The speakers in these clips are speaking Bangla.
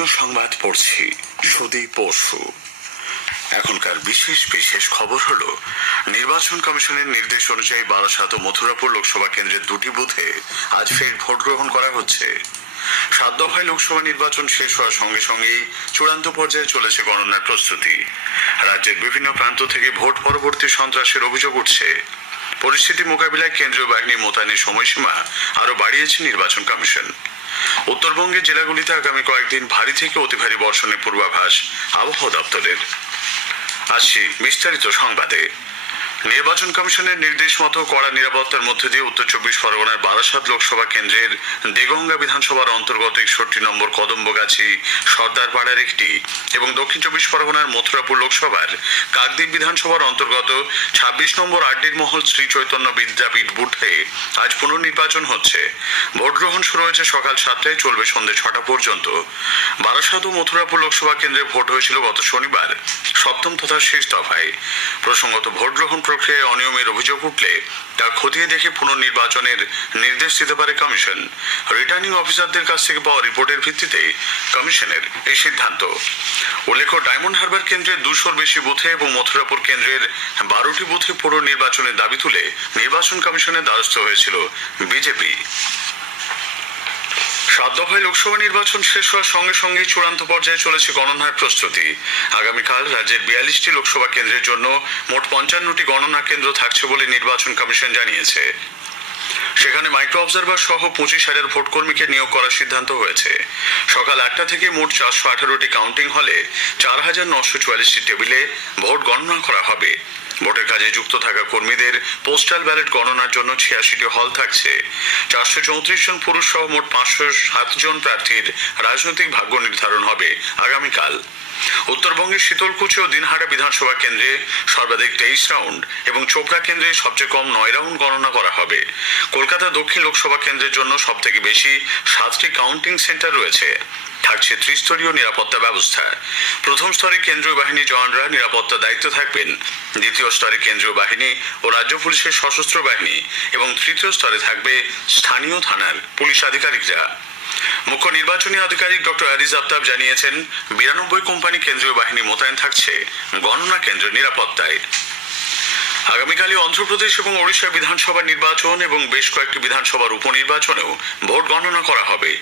স্থানীয় সংবাদ পড়ছি সুদীপ বসু। এখনকার বিশেষ খবর হলো, নির্বাচন কমিশনের নির্দেশ অনুযায়ী বারাসাত ও মথুরাপুর লোকসভা কেন্দ্রের দুটি বুথে আজ ফের ভোট গ্রহণ করা হচ্ছে। 7 দফায় লোকসভা নির্বাচন শেষ হওয়ার সঙ্গে সঙ্গেই চূড়ান্ত পর্যায়ে চলেছে গণনার প্রস্তুতি। রাজ্যের বিভিন্ন প্রান্ত থেকে ভোট পরবর্তী সন্ত্রাসের অভিযোগ উঠছে। পরিস্থিতি মোকাবিলায় কেন্দ্রীয় বাহিনী মোতায়েনের সময়সীমা আরো বাড়িয়েছে নির্বাচন কমিশন। উত্তরবঙ্গের জেলাগুলিতে আগামী কয়েকদিন ভারী থেকে অতি ভারী বর্ষণের পূর্বাভাস আবহাওয়া দপ্তরের। আসছি বিস্তারিত সংবাদে। নির্বাচন কমিশনের নির্দেশ মতো কড়া নিরাপত্তার মধ্যে দিয়ে উত্তর 24 পরগনার বারাসাত লোকসভা কেন্দ্রের দেগঙ্গা বিধানসভার অন্তর্গত 61 নম্বর কদম্বগাছি সর্দারপাড়ার একটি এবং দক্ষিণ 24 পরগনার মথুরাপুর লোকসভার কাকদ্বীপ বিধানসভার অন্তর্গত 26 নম্বর আড্ডির মহল শ্রী চৈতন্য বিদ্যাপীঠ বুথে আজ পুনর্নির্বাচন হচ্ছে। ভোট গ্রহণ শুরু হয়েছে সকাল 7টায়, চলবে সন্ধ্যে 6টা পর্যন্ত। বারাসাত ও মথুরাপুর লোকসভা কেন্দ্রে ভোট হয়েছিল গত শনিবার 7ম তথা শেষ দফায়। প্রসঙ্গত ভোট গ্রহণ প্রক্রিয়ায় অনিয়মের অভিযোগ উঠলে তা খতিয়ে দেখে পুনর্নির্বাচনের নির্দেশ দিতে পারে কমিশন। রিটার্নিং অফিসারদের কাছ থেকে পাওয়া রিপোর্টের ভিত্তিতে কমিশনের এই সিদ্ধান্ত। উল্লেখ্য, ডায়মন্ড হারবার কেন্দ্রের 200-র বেশি বুথে এবং মথুরাপুর কেন্দ্রের 12টি বুথে পুনর্নির্বাচনের দাবি তুলে নির্বাচন কমিশনের দ্বারস্থ হয়েছিল বিজেপি। 7 দফায় লোকসভা নির্বাচন শেষ হওয়ার সঙ্গে সঙ্গেই চূড়ান্ত পর্যায়ে চলেছে গণনার প্রস্তুতি। আগামীকাল রাজ্যের 42টি লোকসভা কেন্দ্রের জন্য মোট 55টি গণনা কেন্দ্র থাকছে বলে নির্বাচন কমিশন জানিয়েছে। সেখানে মাইক্রো অবজারভার সহ 25,000 ভোটকর্মীকে নিয়োগ করার সিদ্ধান্ত হয়েছে। সকাল 8টা থেকে মোট 418টি কাউন্টিং হলে 4,944টি টেবিলে ভোট গণনা করা হবে। ভোটের কাজে যুক্ত থাকা কর্মীদের পোস্টাল ব্যালট গণনার জন্য 86টি হল থাকছে। 434 জন পুরুষ সহ মোট 507 জন প্রার্থীর রাজনৈতিক ভাগ্য নির্ধারণ হবে আগামীকাল। উত্তরবঙ্গের শীতলকুচি ও দিনহাটা বিধানসভা কেন্দ্রে সর্বাধিক 23 রাউন্ড এবং চোপড়া কেন্দ্রে সবচেয়ে কম 9 রাউন্ড গণনা করা হবে। কলকাতা দক্ষিণ লোকসভা কেন্দ্রের জন্য সবথেকে বেশি 7টি কাউন্টিং সেন্টার রয়েছে। থাকছে ত্রিস্তরীয় নিরাপত্তা ব্যবস্থা। প্রথম স্তরে কেন্দ্রীয় বাহিনী জওয়ানরা নিরাপত্তা দায়িত্ব থাকবেন। দ্বিতীয় স্তরে কেন্দ্রীয় বাহিনী ও রাজ্য পুলিশের সশস্ত্র বাহিনী এবং তৃতীয় স্তরে থাকবে স্থানীয় থানার পুলিশ আধিকারিকরা। মুখ্য নির্বাচনী আধিকারিক ডক্টর আরিজ আফতাব জানিয়েছেন, 92 কোম্পানি কেন্দ্রীয় বাহিনী মোতায়েন থাকছে গণনা কেন্দ্রের নিরাপত্তায়। আগামীকালই অন্ধ্রপ্রদেশ এবং ওড়িশা বিধানসভা নির্বাচন এবং বেশ কয়েকটি বিধানসভার উপনির্বাচনেও ভোট গণনা করা হবে।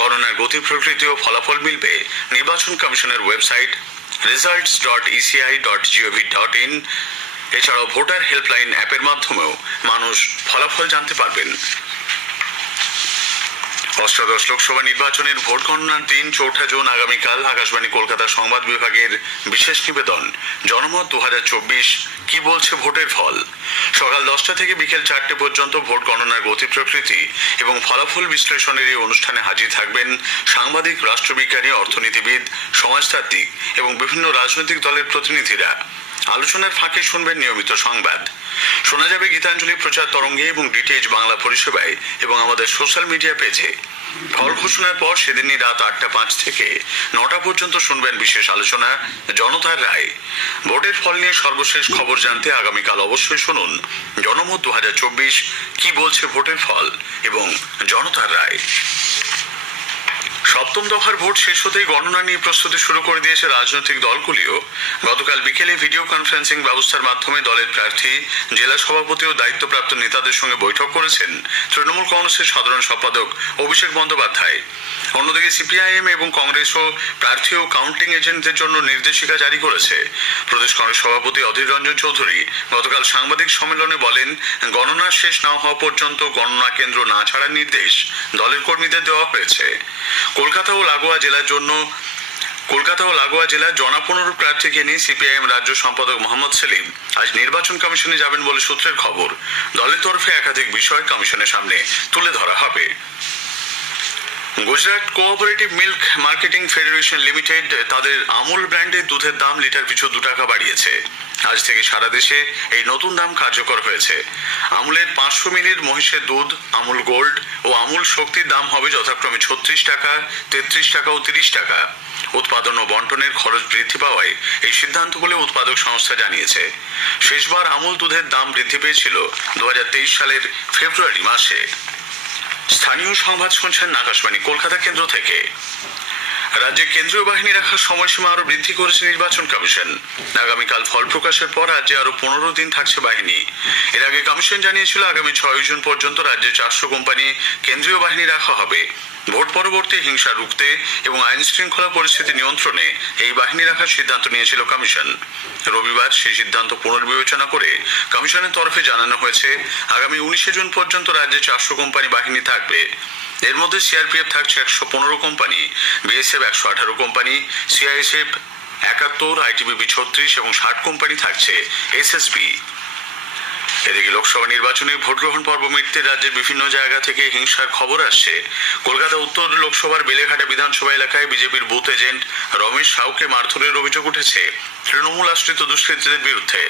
গণনার গতি প্রকৃতি ও ফলাফল মিলবে নির্বাচন কমিশনের ওয়েবসাইট results.eci.gov.in। এছাড়াও ভোটার হেল্পলাইন অ্যাপের মাধ্যমেও মানুষ ফলাফল জানতে পারবেন। অষ্টাদশ লোকসভা নির্বাচনের ভোট গণনার দিন 4 জুন আগামীকাল আকাশবাণী কলকাতা সংবাদ বিভাগের বিশেষ নিবেদন জনমত 2024 কি বলছে ভোটের ফল। সকাল 10টা থেকে বিকেল 4টে পর্যন্ত ভোট গণনার গতি প্রকৃতি এবং ফলাফল বিশ্লেষণের এই অনুষ্ঠানে হাজির থাকবেন সাংবাদিক, রাষ্ট্রবিজ্ঞানী, অর্থনীতিবিদ, সমাজতাত্ত্বিক এবং বিভিন্ন রাজনৈতিক দলের প্রতিনিধিরা। আলোচনার ফাঁকে শুনবেন নিয়মিত সংবাদ। শোনা যাবে গীতাঞ্জলি প্রচার তরঙ্গে এবং ডিটিএইচ বাংলা পরিষেবায় এবং আমাদের সোশ্যাল মিডিয়া পেজে। ফল ঘোষণার পর সেদিনই রাত 8টা 5 থেকে 9টা পর্যন্ত শুনবেন বিশেষ আলোচনা জনতার রায়। ভোটের ফল নিয়ে সর্বশেষ খবর জানতে আগামীকাল অবশ্যই শুনুন জনমত 2024 কি বলছে ভোটের ফল এবং জনতার রায়। 7ম দফার ভোট শেষ হতেই গণনা নিয়ে প্রস্তুতি শুরু করে দিয়েছে রাজনৈতিক দলগুলিও। গতকাল বিকেলে ভিডিও কনফারেন্সিং ব্যবস্থার মাধ্যমে দলের প্রার্থী, জেলা সভাপতি ও দায়িত্বপ্রাপ্ত নেতাদের সঙ্গে বৈঠক করেছেন তৃণমূল কংগ্রেসের সাধারণ সম্পাদক অভিষেক বন্দ্যোপাধ্যায়। অন্যদিকে সিপিআইএম এবং কংগ্রেসও প্রার্থী ও কাউন্টিং এজেন্টদের জন্য নির্দেশিকা জারি করেছে। প্রদেশ কংগ্রেস সভাপতি অধীর রঞ্জন চৌধুরী গতকাল সাংবাদিক সম্মেলনে বলেন, গণনা শেষ না হওয়া পর্যন্ত গণনা কেন্দ্র না ছাড়ার নির্দেশ দলের কর্মীদের দেওয়া হয়েছে। কলকাতা ও লাগোয়া জেলার জনা 15 প্রার্থীকে নিয়ে সিপিআইএম রাজ্য সম্পাদক মোহাম্মদ সেলিম আজ নির্বাচন কমিশনে যাবেন বলে সূত্রের খবর। দলের তরফে একাধিক বিষয় কমিশনের সামনে তুলে ধরা হবে। Gujarat cooperative milk marketing federation limited তাদের আমুল ব্র্যান্ডের দুধের দাম লিটার পিছু 2 টাকা বাড়িয়েছে। আজ থেকে সারা দেশে এই নতুন দাম কার্যকর হয়েছে। আমুলের 500 মিলির মহিষের দুধ, আমুল গোল্ড ও আমুল শক্তির দাম হবে যথাক্রমে 36 টাকা, 33 টাকা ও 30 টাকা। উৎপাদন ও বন্টনের খরচ বৃদ্ধি পাওয়ায় এই সিদ্ধান্ত বলে উৎপাদক সংস্থা জানিয়েছে। শেষবার আমুল দুধের দাম বৃদ্ধি পেয়েছিল 2023 সালের ফেব্রুয়ারি মাসে। স্থানীয় সংবাদ শুনছেন আকাশবাণী কলকাতা কেন্দ্র থেকে। রাজ্যে কেন্দ্রীয় বাহিনী রাখার সময়সীমা আরো বৃদ্ধি করেছে নির্বাচন কমিশন। আগামীকাল ফল প্রকাশের পর রাজ্যে আরো 15 দিন থাকছে বাহিনী। এর আগে কমিশন জানিয়েছিল আগামী 6 জুন পর্যন্ত রাজ্যে 400 কোম্পানি কেন্দ্রীয় বাহিনী রাখা হবে। ভোট পরবর্তী হিংসা রুখতে এবং আইন শৃঙ্খলা পরিস্থিতি নিয়ন্ত্রণে এই বাহিনী রাখার সিদ্ধান্ত নিয়েছিল কমিশন। রবিবার সেই সিদ্ধান্ত পুনর্বিবেচনা করে কমিশনের তরফে জানানো হয়েছে আগামী 19 জুন পর্যন্ত রাজ্যে 400 কোম্পানি বাহিনী থাকবে। এর মধ্যে সিআরপিএফ থাকছে 115 company, BSF 118 company, CISF 71, ITBP 36 এবং 60 কোম্পানি থাকছে এসএসবি। এদিকে লোকসভা নির্বাচনে ভোট গ্রহণ পর্ব মিটতে রাজ্যের বিভিন্ন জায়গা থেকে হিংসার খবর আসছে। কলকাতা উত্তর লোকসভার বেলেঘাটা বিধানসভা এলাকায় বিজেপির বুথ এজেন্ট রমেশ সাউকে মারধরের অভিযোগ উঠেছে তৃণমূল আশ্রিত দুষ্কৃতীদের বিরুদ্ধে।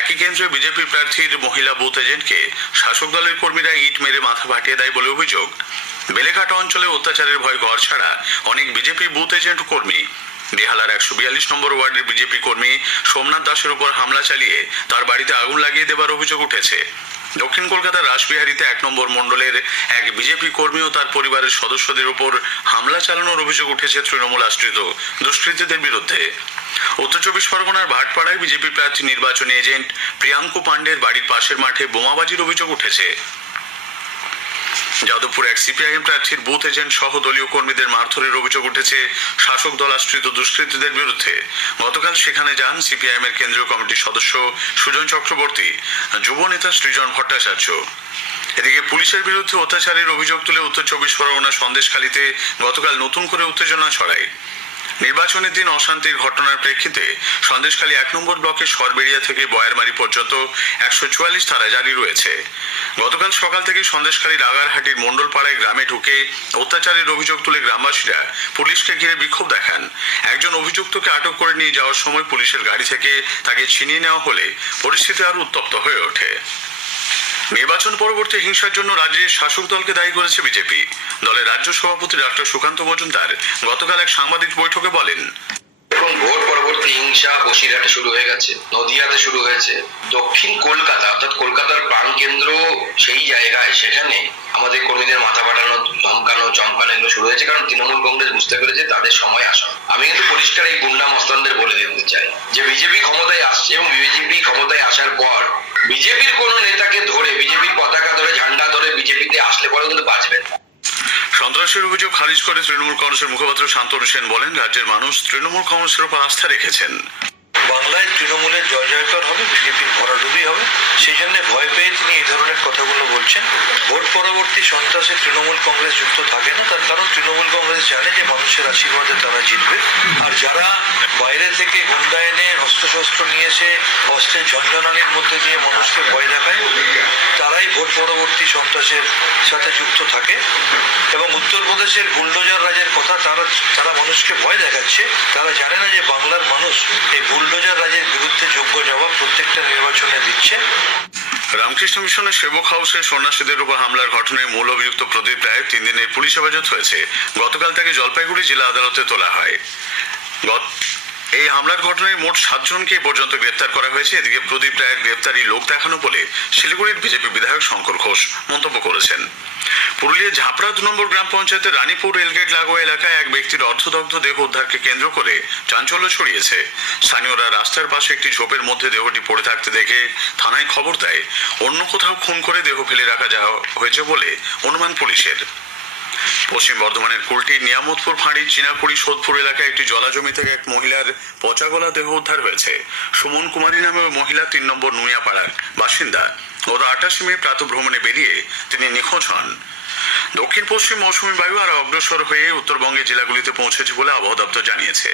একই কেন্দ্রে বিজেপি প্রার্থীর মহিলা বুথ এজেন্টকে শাসক দলের কর্মীরা ইট মেরে মাথা ফাটিয়ে দেয় বলে অভিযোগ। বেলেঘাটা অঞ্চলে অত্যাচারের ভয় ঘর ছাড়া অনেক বিজেপি বুথ এজেন্ট কর্মী বেহালার 142 নম্বর ওয়ার্ডের বিজেপি কর্মী সোমনাথ দাসের উপর হামলা চালিয়ে তার বাড়িতে আগুন লাগিয়ে দেবার অভিযোগ উঠেছে। দক্ষিণ কলকাতার রাসবিহারীতে 1 নম্বর মণ্ডলের এক বিজেপি কর্মী ও তার পরিবারের সদস্যদের উপর হামলা চালানোর অভিযোগ উঠেছে তৃণমূল আশ্রিত দুষ্কৃতীদের বিরুদ্ধে। উত্তর 24 পরগনার ভাটপাড়ায় বিজেপি প্রার্থী নির্বাচনী এজেন্ট প্রিয়াঙ্কু পান্ডের বাড়ির পাশের মাঠে বোমাবাজির অভিযোগ উঠেছে। যাদবপুর এক সিপিআইএম প্রার্থীর বুথ এজেন্ট সহ দলীয় কর্মীদের মারধরের অভিযোগ উঠেছে শাসক দল আশ্রিত দুষ্কৃতীদের বিরুদ্ধে। গতকাল সেখানে যান সিপিআইএম এর কেন্দ্রীয় কমিটির সদস্য সুজন চক্রবর্তী, যুব নেতা সৃজন ভট্টাচার্য। এদিকে পুলিশের বিরুদ্ধে অত্যাচারের অভিযোগ তুলে উত্তর 24 পরগনা সন্দেশখালীতে গতকাল নতুন করে উত্তেজনা ছড়ায়। নির্বাচনের দিন অশান্তির ঘটনার প্রেক্ষিতে সন্দেশখালী 1 নম্বর ব্লকের সরবেরিয়া থেকে বয়ারমারি পর্যন্ত 144 ধারা জারি রয়েছে। গতকাল সকাল থেকে সন্দেশখালীর আগারহাটির মণ্ডলপাড়ায় গ্রামে ঢুকে অত্যাচারের অভিযোগ তুলে গ্রামবাসীরা পুলিশকে ঘিরে বিক্ষোভ দেখান। একজন অভিযুক্তকে আটক করে নিয়ে যাওয়ার সময় পুলিশের গাড়ি থেকে তাকে ছিনিয়ে নেওয়া হলে পরিস্থিতি আরো উত্তপ্ত হয়ে ওঠে। নির্বাচন পরবর্তী হিংসার জন্য রাজ্যের শাসক দলকে দায়ী করেছে বিজেপি। দলের রাজ্য সভাপতি ডক্টর সুকান্ত মজুমদার গতকাল এক সাংবাদিক বৈঠকে বলেন, এখন ভোট পরবর্তী হিংসা বসিরহাটে শুরু হয়ে গেছে, নদিয়াতে শুরু হয়েছে, দক্ষিণ কলকাতা অর্থাৎ কলকাতার প্রাণকেন্দ্র সেই জায়গায় সেখানে আমাদের কর্মীদের মাথা ফাটানো, ধমকানো, চমকানো এগুলো শুরু হয়েছে। কারণ তৃণমূল কংগ্রেস বুঝতে পেরেছে তাদের সময় আসা। আমি কিন্তু পরিষ্কার এই গুন্ডা মস্তানদের বলে দিতে চাই যে বিজেপি ক্ষমতায় আসছে এবং বিজেপি ক্ষমতায় আসার পর বিজেপির কোন নেতাকে ধরে, বিজেপির পতাকা ধরে, ঝান্ডা ধরে বিজেপিতে আসলে পরে কিন্তু বাঁচবেন। সন্ত্রাসের অভিযোগ খারিজ করে তৃণমূল কংগ্রেসের মুখপাত্র শান্তনু সেন বলেন, রাজ্যের মানুষ তৃণমূল কংগ্রেসের উপর আস্থা রেখেছেন। বাংলায় তৃণমূলের জয় জয়কার হবে, বিজেপির ভরাডুবি হবে, সেই জন্য ভয় পেয়ে তিনি এই ধরনের কথাগুলো বলছেন। ভোট পরবর্তী সন্ত্রাসে তৃণমূল কংগ্রেস যুক্ত থাকে না, তার কারণ তৃণমূল কংগ্রেস জানে যে মানুষের আশীর্বাদে তারা জিতবে। আর যারা বাইরে থেকে গুন্ডা এনে অস্ত্রশস্ত্র নিয়ে এসে অস্ত্রের ঝঞ্ঝনানির মধ্যে দিয়ে মানুষকে ভয় দেখায়, তারাই ভোট পরবর্তী সন্ত্রাসের সাথে যুক্ত থাকে। এবং উত্তরপ্রদেশের বুলডোজার রাজের কথা তারা মানুষকে ভয় দেখাচ্ছে। তারা জানে না যে বাংলার মানুষ এই বুলডোজার রাজের বিরুদ্ধে যোগ্য জবাব প্রত্যেকটা নির্বাচনে দিচ্ছে। রামকৃষ্ণ মিশনের সেবক হাউসে সন্ন্যাসীদের উপর হামলার ঘটনায় মূল অভিযুক্ত প্রদীপ রায় 3 দিনের পুলিশ হেফাজত হয়েছে। গতকাল তাকে জলপাইগুড়ি জেলা আদালতে তোলা হয়। এই হামলার ঘটনায় মোট 7 জনকে পর্যন্ত গ্রেপ্তার করা হয়েছে। এদিকে প্রদীপ রায়ের গ্রেপ্তারি লোক দেখানো বলে শিলিগুড়ির বিজেপি বিধায়ক শঙ্কর ঘোষ মন্তব্য করেছেন। পুরুলিয়ার ঝাপড়া 2 নম্বর গ্রাম পঞ্চায়েতের রানীপুর রেলগেট লাগোয়া এলাকায় এক ব্যক্তির অর্ধদগ্ধ দেহ উদ্ধারকে কেন্দ্র করে চাঞ্চল্য ছড়িয়েছে। স্থানীয়রা রাস্তার পাশে একটি ঝোপের মধ্যে দেহটি পড়ে থাকতে দেখে থানায় খবর দেয়। অন্য কোথাও খুন করে দেহ ফেলে রাখা যাওয়া হয়েছে বলে অনুমান পুলিশের। পশ্চিম বর্ধমানের কুলটির নিয়ামতপুর ফাঁড়ির চীনাকুড়ি সোদপুর এলাকায় একটি জলাজমি থেকে এক মহিলার পচাগলা দেহ উদ্ধার হয়েছে। সুমন কুমারী নামে ওই মহিলা 3 নম্বর নুইয়াপাড়ার বাসিন্দা। গত 28 মে প্রাতঃভ্রমণে বেরিয়ে তিনি নিখোঁজ হন। দক্ষিণ পশ্চিম মৌসুমী বায়ু আর অগ্রসর হয়ে উত্তরবঙ্গের জেলাগুলিতে পৌঁছেছে বলে আবহাওয়া দপ্তর জানিয়েছে।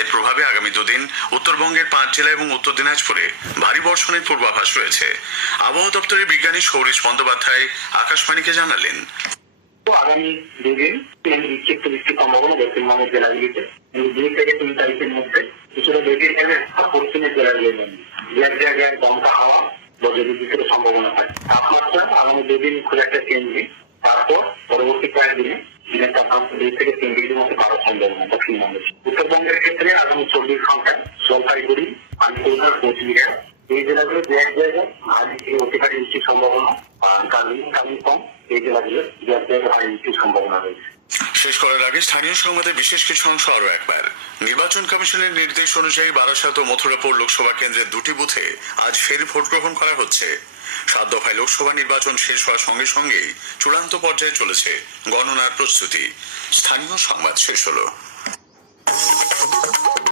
এর প্রভাবে আগামী 2 দিন উত্তরবঙ্গের 5 জেলা এবং উত্তর দিনাজপুরে ভারী বর্ষণের পূর্বাভাস রয়েছে। আবহাওয়া দপ্তরের বিজ্ঞানী সৌরিশ বন্দ্যোপাধ্যায় আকাশবাণীকে জানালেন, আগামী 2 দিন বিক্ষিপ্ত বৃষ্টির সম্ভাবনা দক্ষিণবঙ্গের জেলাগুলিতে। 2 থেকে 3 তারিখের মধ্যে কিছুটা বেশি পশ্চিমের জেলাগুলির মধ্যে এক জায়গায় দমকা হাওয়া বজ্রবিদ্যুতের সম্ভাবনা থাকে। তাপমাত্রা আগামী 2 দিন খুব একটা চেঞ্জ নেই। তারপর পরবর্তী কয়েকদিনে দিনের তাপমাত্রা 2 থেকে 3 ডিগ্রির মধ্যে বাড়ার সম্ভাবনা দক্ষিণবঙ্গের। উত্তরবঙ্গের ক্ষেত্রে আগামী 24 ঘন্টায় জলপাইগুড়ি, আলিপুরদুয়ার, কোচবিহার এই জেলাগুলো দু এক জায়গায় ভারী থেকে অতি ভারী বৃষ্টির সম্ভাবনা, কালিম্পং এই জেলাগুলো দু এক জায়গায় ভারী বৃষ্টির সম্ভাবনা রয়েছে। শেষ করার আগে স্থানীয় সংবাদে বিশেষ কিছু অংশ আরো একবার। নির্বাচন কমিশনের নির্দেশ অনুযায়ী বারাসাত ও মথুরাপুর লোকসভা কেন্দ্রের দুটি বুথে আজ ফের ভোট গ্রহণ করা হচ্ছে। 7 দফায় লোকসভা নির্বাচন শেষ হওয়ার সঙ্গে সঙ্গেই চূড়ান্ত পর্যায়ে চলেছে গণনার প্রস্তুতি। স্থানীয় সংবাদ শেষ হলো।